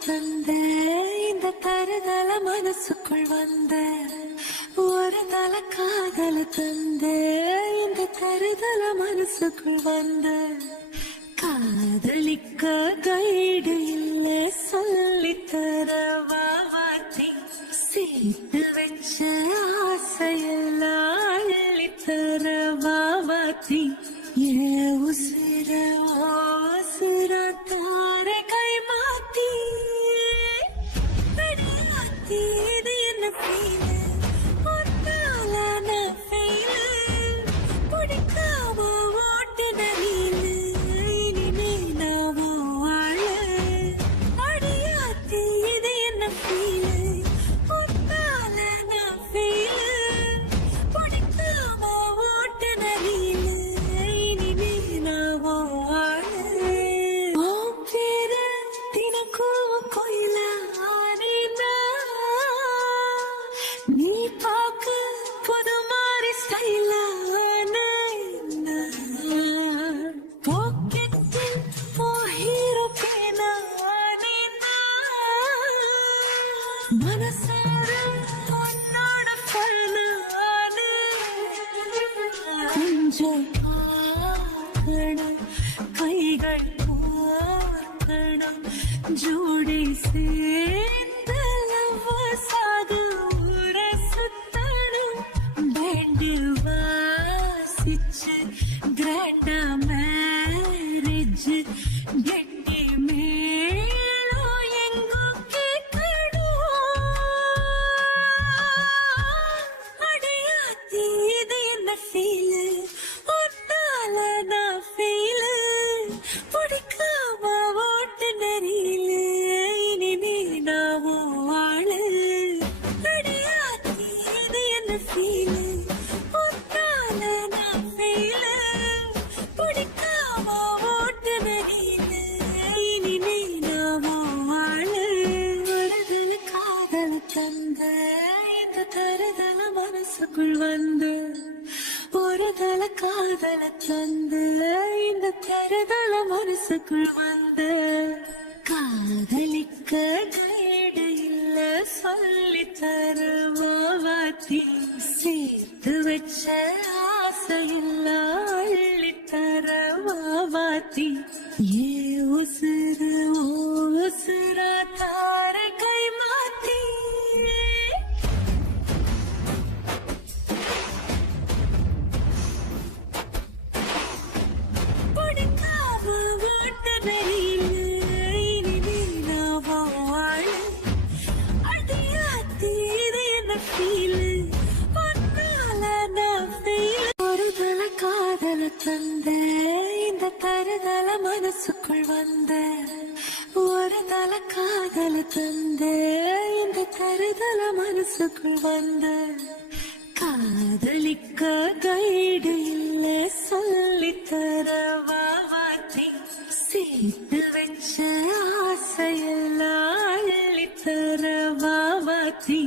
தந்த இந்த தருதல மனசுக்குள் வந்த ஒரு தல காதல தந்த இந்த தருதல மனசுக்குள் வந்த காதலிக்க கைடு இல்ல சொல்லித்தர வாத்தி சேர்த்து வச்ச ஆசையெல்லாம் அள்ளித்தர வாத்தி ஏ உசிர உசிர தார கை மாத்தி இது என்ன ஃபீல் கொஞ்சம் கைகள் பார்க்கணும் ஜோடி சேர்ந்து சாக ஊர சுத்தணும் பேண்டு வாசிச்சு கிராண்டா மேரேஜ் கெட்டி மேளோ எங்கோ கேட்கணும் அடையாத்தி இது என்ன ஃபீல் மனசுக்குள் வந்து ஒரு தல காதல தந்து இந்த தருதல மனசுக்குள் வந்து காதலிக்க கைடு இல்ல சொல்லி தருவாத்தி சேர்த்து வச்ச ஆசையில்ல அள்ளி தரவாத்தி ஏ உசுறு உசுரா தார கை மாத்தி தந்த இந்த தருதல மனசுக்குள் வந்த ஒரு தல காதல தந்த இந்த தருதல மனசுக்குள் வந்த காதலிக்க கைடு இல்ல சொல்லித்தர வாத்தி சேர்த்து வச்ச ஆசையெல்லாம் அள்ளித்தர வாத்தி